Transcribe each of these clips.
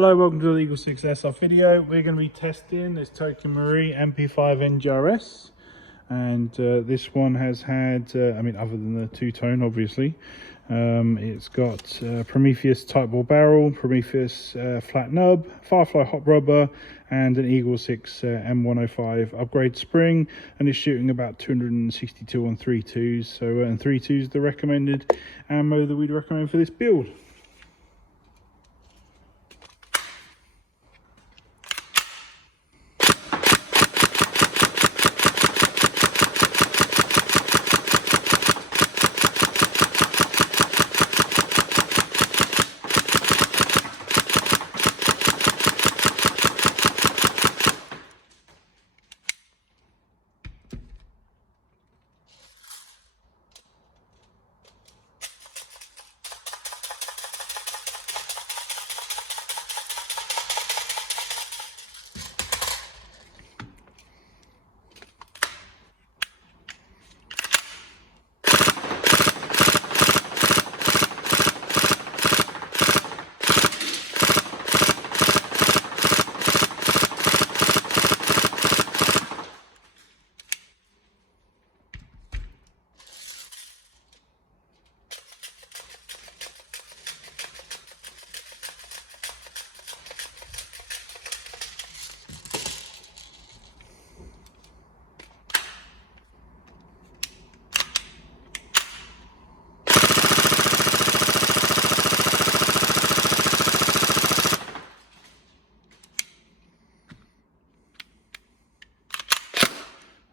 Hello, welcome to the EagleSix Airsoft video. We're going to be testing this TM MP5a5 NGRS, and this one has had, I mean, other than the two-tone, obviously, it's got Prometheus type ball barrel, Prometheus Flat Nub, Firefly Hop rubber, and an EagleSix M105 upgrade spring, and it's shooting about 262 on 3.2s. So, and 3.2 is the recommended ammo that we'd recommend for this build.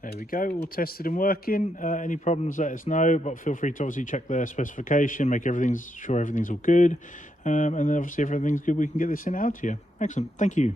There we go, all tested and working. Any problems, let us know, but feel free to obviously check the specification, make sure everything's all good, and then obviously if everything's good, we can get this sent out to you. Excellent, thank you.